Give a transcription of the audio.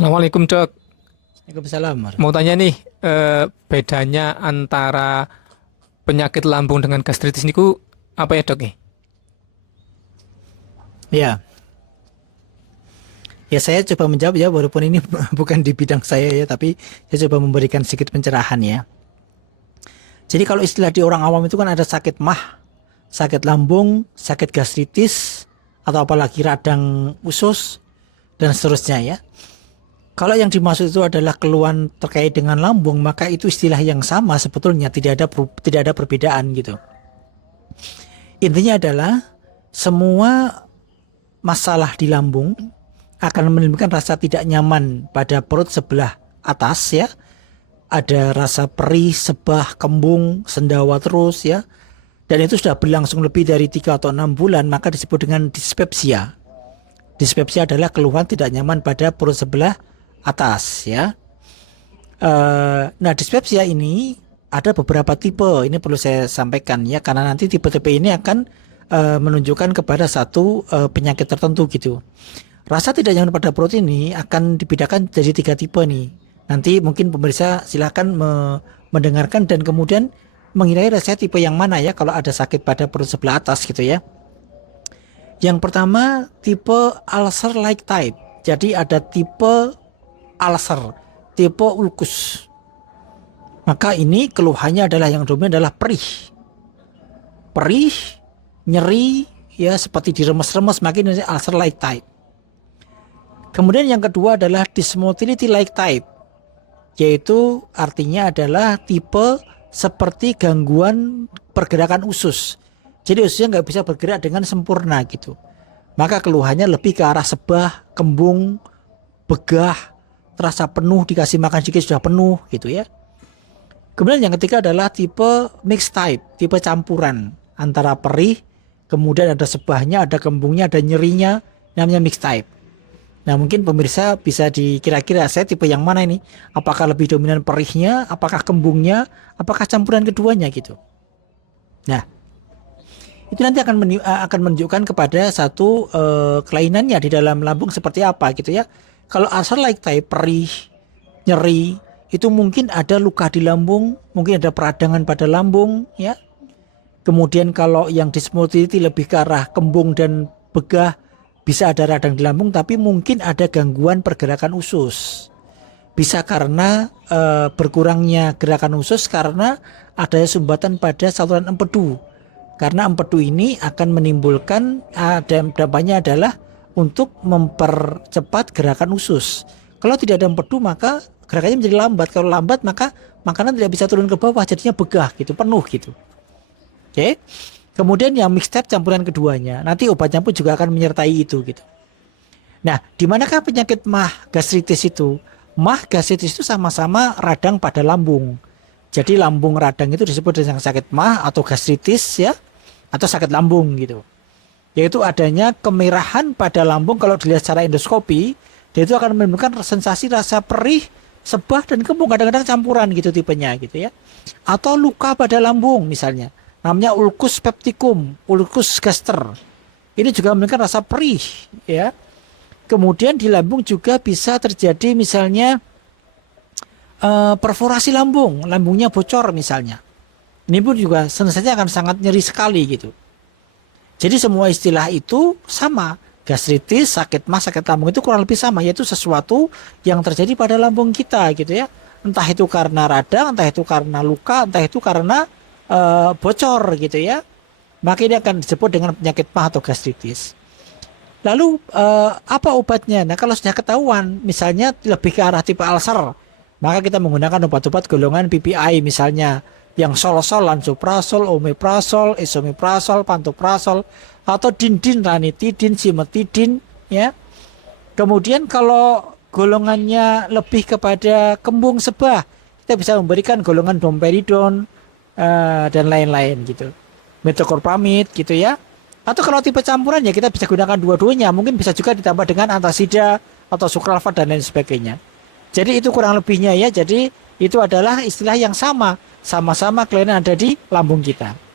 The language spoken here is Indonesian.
Assalamualaikum dok, Waalaikumsalam. mau tanya nih, bedanya antara penyakit lambung dengan gastritis niku apa ya dok nih? Ya, ya saya coba menjawab ya, walaupun ini bukan di bidang saya ya, tapi saya coba memberikan sedikit pencerahan ya. Jadi kalau istilah di orang awam itu kan ada sakit mah, sakit lambung, sakit gastritis, atau apalagi radang usus, dan seterusnya ya. Kalau yang dimaksud itu adalah keluhan terkait dengan lambung, maka itu istilah yang sama sebetulnya, tidak ada perbedaan gitu. Intinya adalah semua masalah di lambung akan menimbulkan rasa tidak nyaman pada perut sebelah atas ya. Ada rasa perih, sebah, kembung, sendawa terus ya. Dan itu sudah berlangsung lebih dari 3 atau 6 bulan, maka disebut dengan dispepsia. Dispepsia adalah keluhan tidak nyaman pada perut sebelah atas ya. Nah, dispepsia ini ada beberapa tipe. Ini perlu saya sampaikan ya, karena nanti tipe-tipe ini akan menunjukkan kepada satu penyakit tertentu gitu. Rasa tidak nyaman pada perut ini akan dibedakan jadi 3 tipe nih. Nanti mungkin pemirsa silahkan mendengarkan dan kemudian menilai rasa tipe yang mana ya kalau ada sakit pada perut sebelah atas gitu ya. Yang pertama tipe ulcer like type. Jadi ada tipe ulcer, tipe ulkus. Maka ini keluhannya adalah yang dominan adalah perih. Perih, nyeri, ya seperti diremes-remes, makin ini ulcer like type. Kemudian yang kedua adalah dysmotility like type, yaitu artinya adalah tipe seperti gangguan pergerakan usus. Jadi ususnya nggak bisa bergerak dengan sempurna gitu. Maka keluhannya lebih ke arah sebah, kembung, begah, terasa penuh, dikasih makan sedikit sudah penuh gitu ya. Kemudian yang ketiga adalah tipe mixed type, tipe campuran antara perih, kemudian ada sebahnya, ada kembungnya, ada nyerinya, namanya mixed type. Nah mungkin pemirsa bisa dikira-kira saya tipe yang mana ini? Apakah lebih dominan perihnya, apakah kembungnya, apakah campuran keduanya gitu. Nah itu nanti akan menunjukkan kepada satu kelainannya di dalam lambung seperti apa gitu ya. Kalau ulcer like type, perih, nyeri, itu mungkin ada luka di lambung, mungkin ada peradangan pada lambung ya. Kemudian kalau yang dysmotility lebih ke arah kembung dan begah, bisa ada radang di lambung, tapi mungkin ada gangguan pergerakan usus. Bisa karena berkurangnya gerakan usus karena adanya sumbatan pada saluran empedu. Karena empedu ini akan menimbulkan dampaknya adalah untuk mempercepat gerakan usus. Kalau tidak ada empedu maka gerakannya menjadi lambat. Kalau lambat maka makanan tidak bisa turun ke bawah, jadinya begah gitu, penuh gitu. Oke. Kemudian yang mixed type campuran keduanya, nanti obatnya pun juga akan menyertai itu gitu. Nah, di manakah penyakit mah gastritis itu? Mah gastritis itu sama-sama radang pada lambung. Jadi lambung radang itu disebut dengan sakit mah atau gastritis ya, atau sakit lambung gitu. Yaitu adanya kemerahan pada lambung kalau dilihat secara endoskopi, dia itu akan menimbulkan sensasi rasa perih, sebah dan kembung, kadang-kadang campuran gitu tipenya gitu ya. Atau luka pada lambung misalnya. Namanya ulcus pepticum, ulcus gaster. Ini juga memberikan rasa perih ya. Kemudian di lambung juga bisa terjadi misalnya perforasi lambung, lambungnya bocor misalnya. Ini pun juga sensasinya akan sangat nyeri sekali gitu. Jadi semua istilah itu sama. Gastritis, sakit mah, sakit lambung itu kurang lebih sama, yaitu sesuatu yang terjadi pada lambung kita gitu ya. Entah itu karena radang, entah itu karena luka, entah itu karena bocor gitu ya. Maka ini akan disebut dengan penyakit mah atau gastritis. Lalu apa obatnya? Nah kalau sudah ketahuan misalnya lebih ke arah tipe ulcer, maka kita menggunakan obat-obat golongan PPI misalnya yang sol-sol, lansoprazol, omeprazol, esomeprazol, pantoprazol, atau din-din, ranitidin, simetidin ya. Kemudian kalau golongannya lebih kepada kembung sebah, kita bisa memberikan golongan domperidon dan lain-lain gitu, metoclopramid gitu ya. Atau kalau tipe campuran ya kita bisa gunakan dua-duanya, mungkin bisa juga ditambah dengan antasida atau sukralfat dan lain sebagainya. Jadi itu kurang lebihnya ya. Jadi itu adalah istilah yang sama, sama-sama kelainan ada di lambung kita.